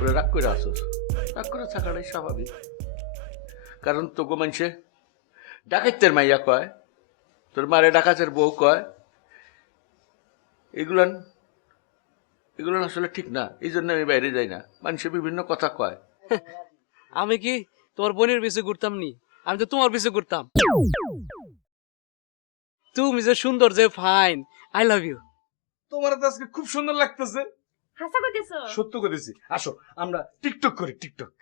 করে আসোস রাগ করে থাকাটাই স্বাভাবিক। কারণ তোকে মানুষে ডাকাইতের মাইয়া কয় তোর মারে ডাকাতের বউ কয় এগুলান এগুলো আসলে ঠিক না এই জন্য আমি বাইরে যাই না। মানুষে বিভিন্ন কথা কয়। আমি কি তোমার বোনের পিছে ঘুরতাম নি? আমি তো তোমার পিছে ঘুরতাম। তুমি যে সুন্দর যে ফাইন আই লাভ ইউ তোমার তো আজকে খুব সুন্দর লাগতেছে। হাসা কইতেছো সত্য করেছি আসো আমরা টিকটক করি টিকটক।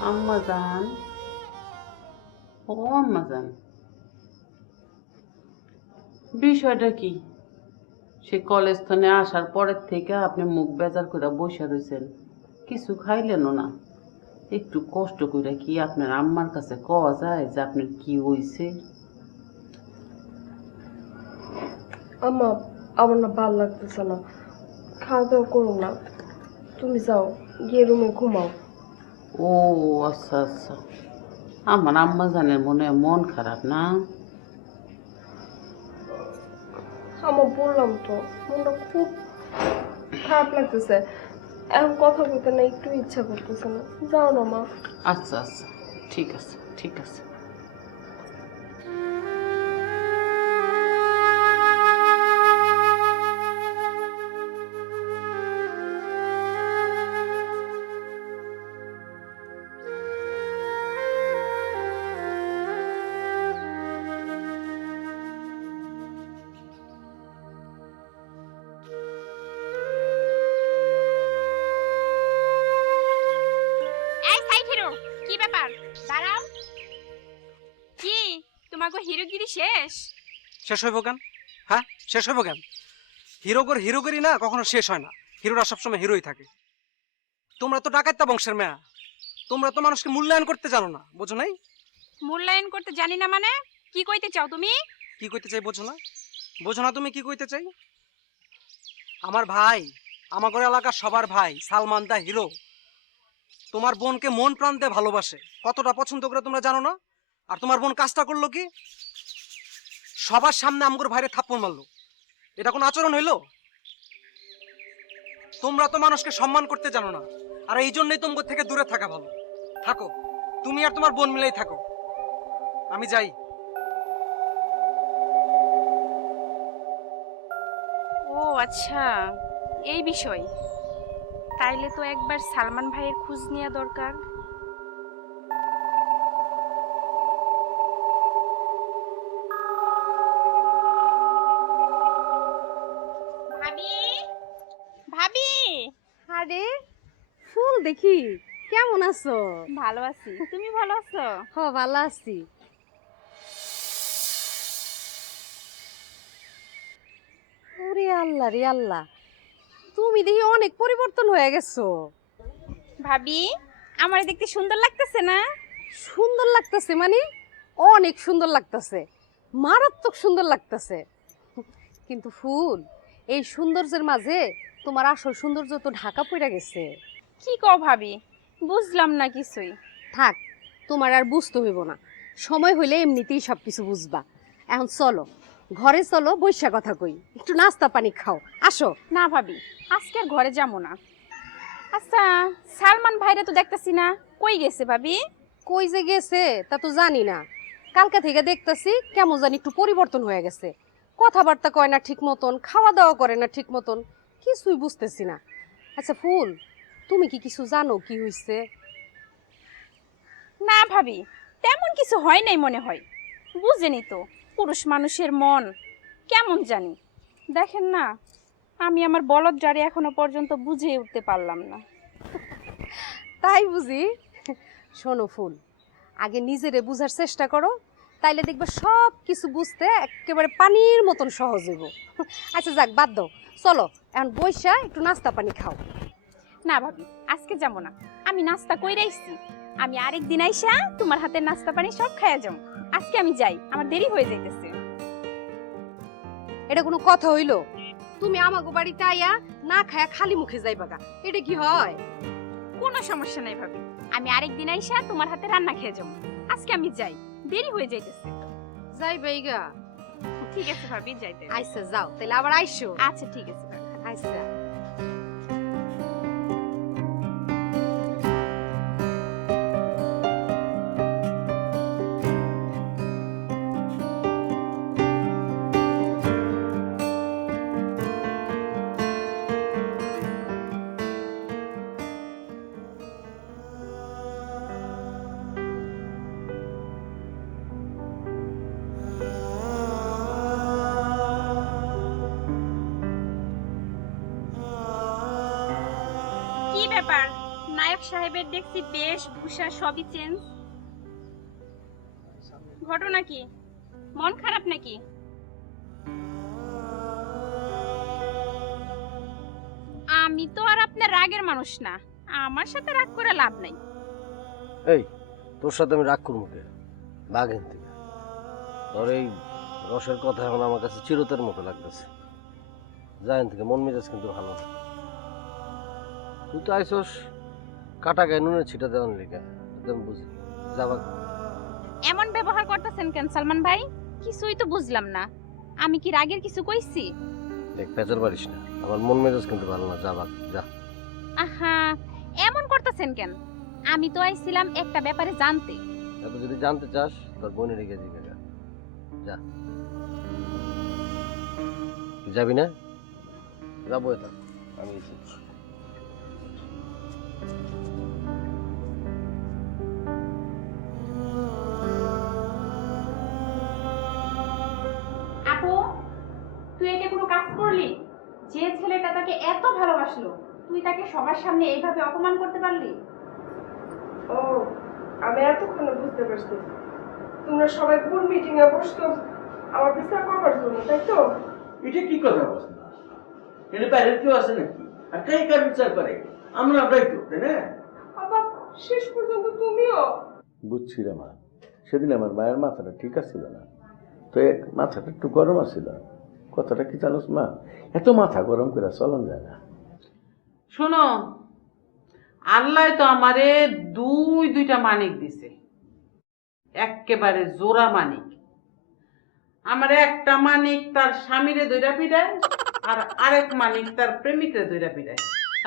আম্মা জান ও আম্মা জান বিষয়টা কি? সে কলেজ স্থানে আসার পরের থেকে আপনি মুখ বেজার করে বসে রয়েছেন কিছু খাইলেনও না। একটু কষ্ট করে কি আপনার আম্মার কাছে কওয়া যায় যে আপনার কি হইছে? আম্মা, আমার না ভালো লাগতেছে না। খাওয়া দাওয়া করো না। তুমি যাও, গিয়ে রুমে ঘুমাও। ও আচ্ছা আচ্ছা। আমার আম্মা জানের মনে মন খারাপ না? আমার বললাম তো। মনটা খুব খারাপ লাগতেছে। এখন কথা বলতে না একটু ইচ্ছা করতেছে না। যাও না মা। আচ্ছা আচ্ছা। ঠিক আছে ঠিক আছে। তোমাকে হিরোগিরি শেষ? শেষ হইব কেন? হ্যাঁ শেষ হইব কেন? হিরোগর হিরোগিরি না কখনো শেষ হয় না। হিরোরা সবসময় হিরোই থাকে। তোমরা তো ডাকাইতা বংশের মেয়া। তোমরা তো মানুষকে মূল্যায়ন করতে জানো না বোঝো নাই? মূল্যায়ন করতে জানি না মানে? কি কইতে চাও তুমি? কি কইতে চাই বোঝো না? বোঝো না তুমি কি কইতে চাই? আমার ভাই আমার এলাকার সবার ভাই সালমান দা হিরো। তোমার বোনকে মন প্রাণ দিয়ে ভালোবাসে। কতটা পছন্দ করে তোমরা জানো না? আর তোমার বোন কাজটা করল কি? সবার সামনে আমগুর ভাইরে থাপ্পড় মারলো। এটা কোনো আচরণ হইল? তোমরা তো মানুষকে সম্মান করতে জানো না, আর এই জন্যই তোমার থেকে দূরে থাকা ভালো। থাকো, তুমি আর তোমার বোন মিলেই থাকো। আমি যাই। ও আচ্ছা। এই বিষয়। তাইলে তো একবার সালমান ভাইয়ের খোঁজ নেওয়া দরকার ভাবি ভাবি আরে ফুল দেখি। কেমন আছো? ভালো আছি। তুমি ভালো আছো? হ ভালো আছি। ওরে আল্লাহ রে আল্লাহ। তুমি দেখি অনেক পরিবর্তন হয়ে গেছো। ভাবি আমার দেখতে সুন্দর লাগতেছে না? সুন্দর লাগতেছে মানে অনেক সুন্দর লাগতেছে। মারাত্মক সুন্দর লাগতেছে। কিন্তু ফুল এই সৌন্দর্যের মাঝে তোমার আসল সৌন্দর্য তো ঢাকা পড়ে গেছে। কি কও ভাবি? বুঝলাম না কিছুই। থাক তোমার আর বুঝতে হইব না। সময় হইলে এমনিতেই সব কিছু বুঝবা। এখন চলো ঘরে চলো বৈশা কথা কই। একটু নাস্তা পানি খাও। আসো। না ভাবি আজকে আর ঘরে যাব না। আচ্ছা সালমান ভাইরা তো দেখতেছি না। কই গেছে ভাবি? কই যে গেছে তা তো জানি না। কালকা থেকে দেখতেছি কেমন জানি একটু পরিবর্তন হয়ে গেছে। কথাবার্তা কয় না ঠিক মতন খাওয়া দাওয়া করে না ঠিক মতন কিছুই বুঝতেছি না। আচ্ছা ফুল তুমি কি কিছু জানো কি হইছে? না ভাবি তেমন কিছু হয় নাই মনে হয়। বুঝেনি তো পুরুষ মানুষের মন কেমন জানি। দেখেন না আমি আমার বলদ জারি এখনও পর্যন্ত বুঝে উঠতে পারলাম না। তাই বুঝি? শোনো ফুল আগে নিজেরে বুঝার চেষ্টা করো তাইলে দেখবে সব কিছু বুঝতে একেবারে পানির মতন সহজ হইব। আচ্ছা যাক বাদ দাও। চলো এখন বইসা একটু নাস্তা পানি খাও। না ভাবি আজকে যাব না। আমি নাস্তা কইরা আইছি। আমি আরেক দিন আইসা তোমার হাতের নাস্তা পানি সব খাইয়া যাও। আজকে আমি যাই আমার দেরি হয়ে যাইতেছে। এটা কোনো কথা হইল? তুমি আমাগো বাড়িতে আইয়া না খায়া খালি মুখে যাইবা গা। এটা কি হয়? কোনো সমস্যা নাই ভাবি। আমি আরেক দিন আইসা তোমার হাতে রান্না খেয়ে যাও আজকে আমি যাই দেরি হয়ে যাইতেছে। যাইবাই গা। ঠিক আছে ভাবি যাইতে আইসা যাও তাহলে আবার আইসো। আচ্ছা ঠিক আছে আইসা। নায়ক সাহেবের দেখছি বেশ ভূষা, সবই চেঞ্জ। ঘটনা কি? মন খারাপ নাকি? আমি তো আর আপনার রাগের মানুষ না। আমার সাথে রাগ করে লাভ নাই। এই, তোর সাথে আমি রাগ করব কে? বাঘেন থেকে। তোর এই রসের কথা এখন আমার কাছে চিরতের মতো লাগতেছে। জায়ন থেকে, মন মেজাজ কিন্তু ভালো তুই তো আইসস। কাটা গায়ে নুনের ছিটা দেওয়ার লেগে একদম বুঝি। যাবা এমন ব্যবহার করতেছেন কেন সালমান ভাই? কিছুই তো বুঝলাম না। আমি কি রাগের কিছু কইছি? দেখ পেঁচার পারিস না। আমার মন মেজাজ কিন্তু ভালো না যাবা যা। আহা এমন করতেছেন কেন? আমি তো আইছিলাম একটা ব্যাপারে জানতে। এত যদি জানতে চাস তোর বোনের রেখে যা যা। যাবি না? যাব এটা আমি এসেছি। আপু তুই এটা কোনো কাজ করলি? যে ছেলেটা তাকে এত ভালোবাসলো তুই তাকে সবার সামনে এইভাবে অপমান করতে পারলি? ও আমি এতক্ষণে বুঝতে পারছি। তোমরা সবাই কোন মিটিং এ বসতো আমার বিচার করবার জন্য তাই তো? এটা কি কথা বলছেন এখানে বাইরের কেউ আছে নাকি? আর কে কার বিচার করে? আমরা আমরাই তো তাই না? শেষ পর্যন্ত তুমিও? বুঝছি রে মা। সেদিন আমার মায়ের মাথাটা ঠিক আছিল না। তো এক মাথাটা একটু গরম আছিল। কথাটা কি জানোস মা? এত মাথা গরম করে চলন যায় না। শোনো আল্লাহ তো আমারে দুই দুইটা মানিক দিছে। একেবারে জোড়া মানিক। আমার একটা মানিক তার স্বামীরে দইরা পিড়ায় আর আরেক মানিক তার প্রেমিকরে দইরা পিড়ায়।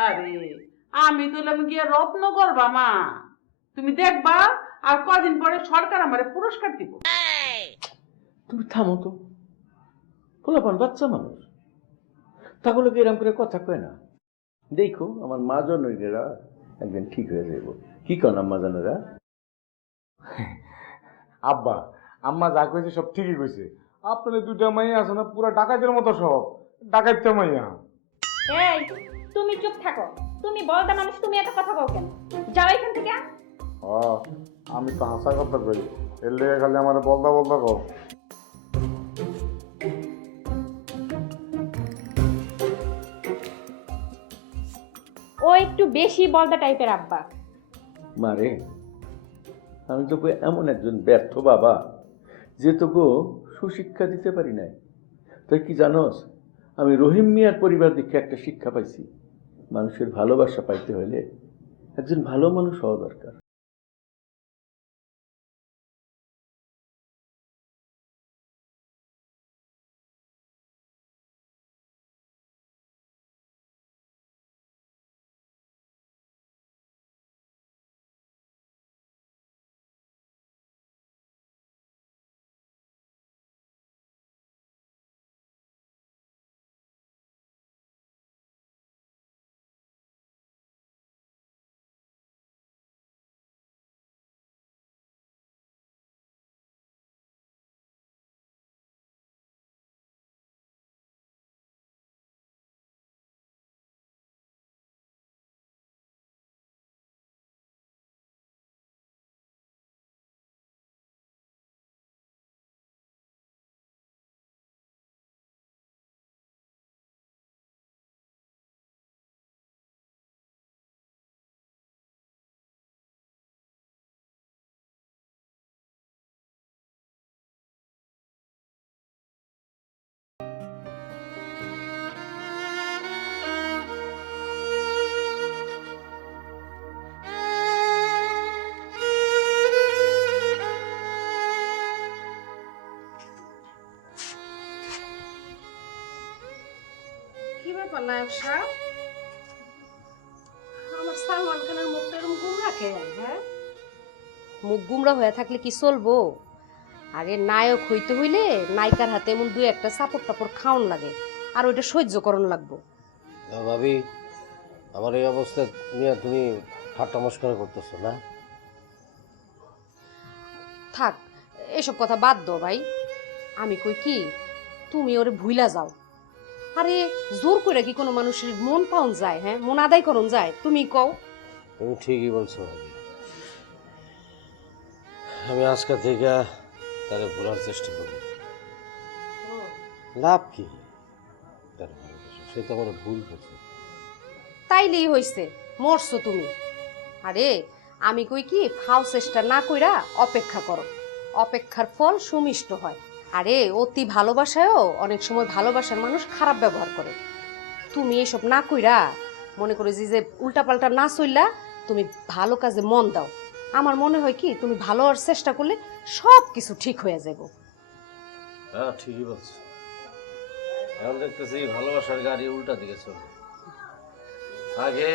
আরে। আমি তো হলাম গিয়া রত্ন করবা মা তুমি দেখবা আর কদিন পরে সরকার আমারে পুরস্কার দিব। তুমি থামো তো। পোলাপান বাচ্চা মানুষ। তাহলে কি এরকম করে কথা কয় না? দেখো আমার মা জনেরা একদিন ঠিক হয়ে যাইব। কি কন আম্মা জনেরা? আব্বা আম্মা যা কইছে সব ঠিকই কইছে। আপনাদের দুইটা মাইয়া আছে না পুরা ডাকাতের মতো সব ডাকাইতে মাইয়া। এই তুমি চুপ থাকো। তুমি বলদা মানুষ তুমি এত কথা কও কেন? যাও এখান থেকে। ও আমি তো হাসা কথা কই। এর লেগে খালি আমার বলদা বলদা কও। ও একটু বেশি বলদা টাইপের আব্বা। মারে আমি তোকে এমন একজন ব্যর্থ বাবা যে তোকে সুশিক্ষা দিতে পারি নাই। তুই কি জানোস আমি রহিম মিয়ার পরিবার দেখে একটা শিক্ষা পাইছি। মানুষের ভালোবাসা পাইতে হলে একজন ভালো মানুষ হওয়া দরকার। ব্যাপার আমার সালমান খানের মুখটা এরকম গুমরা কেন হ্যাঁ? মুখ গুমরা হয়ে থাকলে কি চলবো? আরে নায়ক হইতে হইলে নায়িকার হাতে এমন দুই একটা সাপোর্ট টাপড় খাওয়ান লাগে আর ওইটা সহ্য করণ লাগবো। ভাবি আমার এই অবস্থা নিয়ে তুমি ঠাট্টা মস্করা করতেছো না? থাক এসব কথা বাদ দাও ভাই। আমি কই কি তুমি ওরে ভুইলা যাও। আরে জোর করে কি কোনো মানুষের মন পাউন যায় হ্যাঁ? মন আদায় করুন যায় তুমি কও। তুমি ঠিকই বলছো আমি আজকে থেকে তারে ভোলার চেষ্টা করি। লাভ কি? তার ভালোবাসা, সে তো আমার ভুল করছে। তাইলেই হইছে মরছো তুমি। আরে আমি কই কি ফাও চেষ্টা না কইরা অপেক্ষা করো। অপেক্ষার ফল সুমিষ্ট হয়। আরে, অতি ভালোবাসায়ও অনেক সময় ভালোবাসার মানুষ খারাপ ব্যবহার করে। তুমি এসব না কইরা, মনে করো যে যে উল্টাপাল্টা না চললা তুমি ভালো কাজে মন দাও। আমার মনে হয় কি, তুমি ভালো হওয়ার চেষ্টা করলে সব কিছু ঠিক হয়ে যাবে হ্যাঁ ঠিকই বলছো। এখন দেখতেছি ভালোবাসার গাড়ি উল্টা দিকে চলে। আগে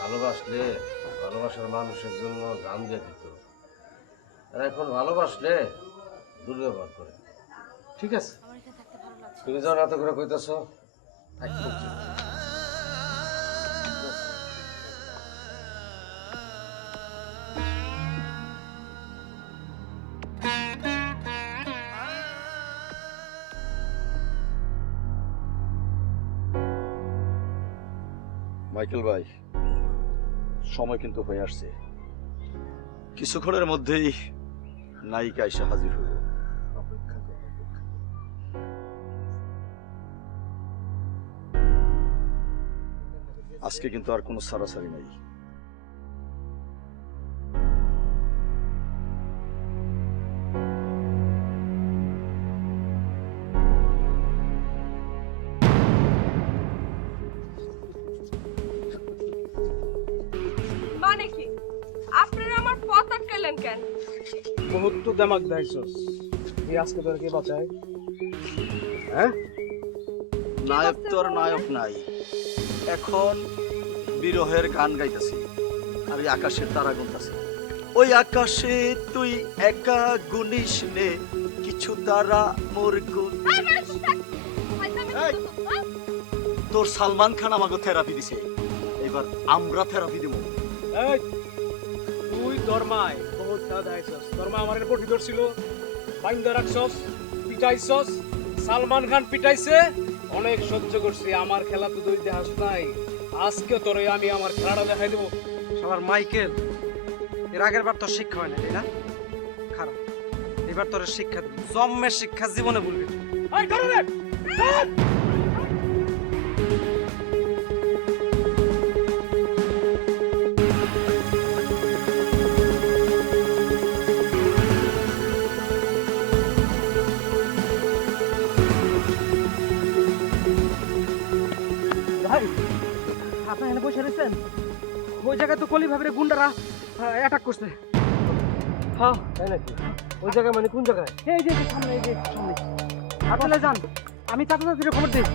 ভালোবাসলে ভালোবাসার মানুষের জন্য গান দিয়ে দিত আর এখন ভালোবাসলে দুর্ব্যবহার করে। ঠিক আছে? তুমি যখন এত করে কইতেছ মাইকেল ভাই সময় কিন্তু হয়ে আসছে। কিছুক্ষণের মধ্যেই নায়িকা এসে হাজির হইব আজকে কিন্তু আর কোনো সারাসারি নাই। মানে কি? আপনারা আমার পথ আটকালেন কেন? বহুত তো দেমাক দেয়ছস এই আজকে তোর কে বাঁচায়? নায়ক তো নায়ক নাই। এখন বিরহের গান গাইতেছি, আর আকাশের তারা গুনতেছে। ওই আকাশে তুই একা গুনিস নে, কিছু তারা মোর গুণ তোর সালমান খান আমাকে থেরাপি দিছে, এবার আমরা থেরাপি দিব। তুই দরমায় বহুত খেলা দেখাইছস দরমা আমার পটি ধরছিল বাইন্দা রাখছস, পিটাইছস, সালমান খান পিটাইছে অনেক সহ্য করছি আমার খেলা তো তুই দেখাস নাই। আজকে তোরে আমি আমার খেলাটা দেখাই দেবো। সবার মাইকেল এর আগের বার তোর শিক্ষা হয় না তাই না? খারাপ। এবার তোর শিক্ষা দিবি। জম্মের শিক্ষা জীবনে বলবি এই জায়গায় তো কলি ভাবিরে গুন্ডারা অ্যাটাক করছে। হ্যাঁ। তাই নাকি? ওই জায়গায় মানে কোন জায়গায়? এই যে সামনে এই যে সামনে। আপনারা যান আমি তাড়াতাড়ি খবর দিই।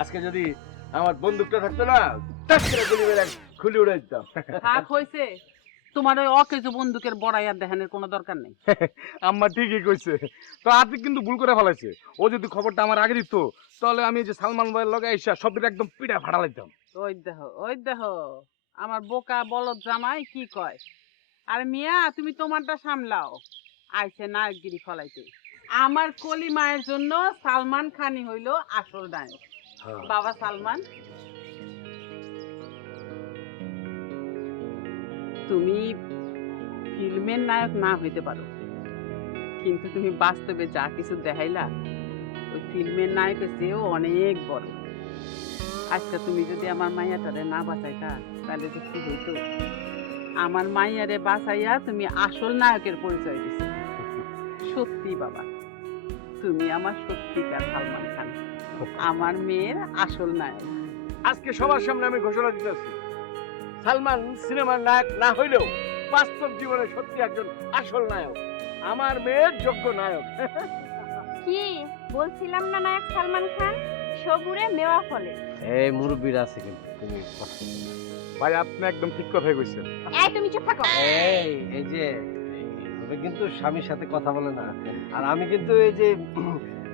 আজকে যদি আমার বন্দুকটা থাকতো না টাক করে গুলি মেরে খুলে উড়ে দিতাম। থাক তোমার ওই অকেজো বন্দুকের বড়াই আর দেখানোর কোনো দরকার নেই। আম্মা ঠিকই কইছে। তো আপনি কিন্তু ভুল করে ফেলাইছে। ও যদি খবরটা আমার আগে দিত তাহলে আমি যে সালমান ভাইয়ের লগে আইসা সবটা একদম পিঠা ফাটা লাইতাম ওই দেহ ওই দেহ আমার বোকা বলদ জামাই কি কয়? আর মিয়া তুমি তোমারটা সামলাও। আইসে নায়কগিরি ফলাইতে। আমার কলি মায়ের জন্য সালমান খানি হইল আসল নায়ক। বাবা সালমান? তুমি ফিল্মের নায়ক না হইতে পারো। কিন্তু তুমি বাস্তবে যা কিছু দেখাইলা ওই ফিল্মের নায়কের চেয়েও অনেক বড়। আজকে তুমি যদি আমার মাইয়াটারে না বাঁচাইতা তাহলে তো কি হইতো? আমার মাইয়ারে বাঁচাইয়া তুমি আসল নায়কের পরিচয় দিছো। সত্যি বাবা তুমি আমার সত্যিকার সালমান খান। আমার মেয়ের আসল নায়ক। আজকে সবার সামনে আমি ঘোষণা দিতেছি সালমান সিনেমার নায়ক না হইলেও বাস্তব জীবনে সত্যি একজন আসল নায়ক। আমার মেয়ের যোগ্য নায়ক। কি? বলছিলাম না নায়ক সালমান খান? সবুরে মেওয়া ফলে। এই মুরব্বীরা আছে কিন্তু তুমি ভাই আপনি একদম ঠিক কথাই কইছেন। এই তুমি চুপ থাকো। এই এই যে কিন্তু স্বামীর সাথে কথা বলে না। আর আমি কিন্তু এই যে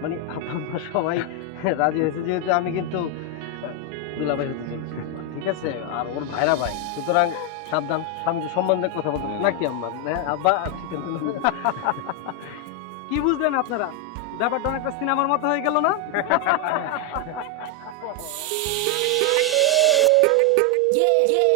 মানে আপনার সবাই রাজি হয়েছে যেহেতু আমি কিন্তু দুলাভাই হতে চলেছি। ঠিক আছে? আর ওর ভাইরা ভাই। সুতরাং সাবধান। স্বামীকে সম্বন্ধে কথা বলতে নাকি আম্মা? হ্যাঁ, আব্বা? কি বুঝলেন আপনারা? ব্যাপারটা একটা সিনেমার মতো হয়ে গেল না? Yeah, yeah.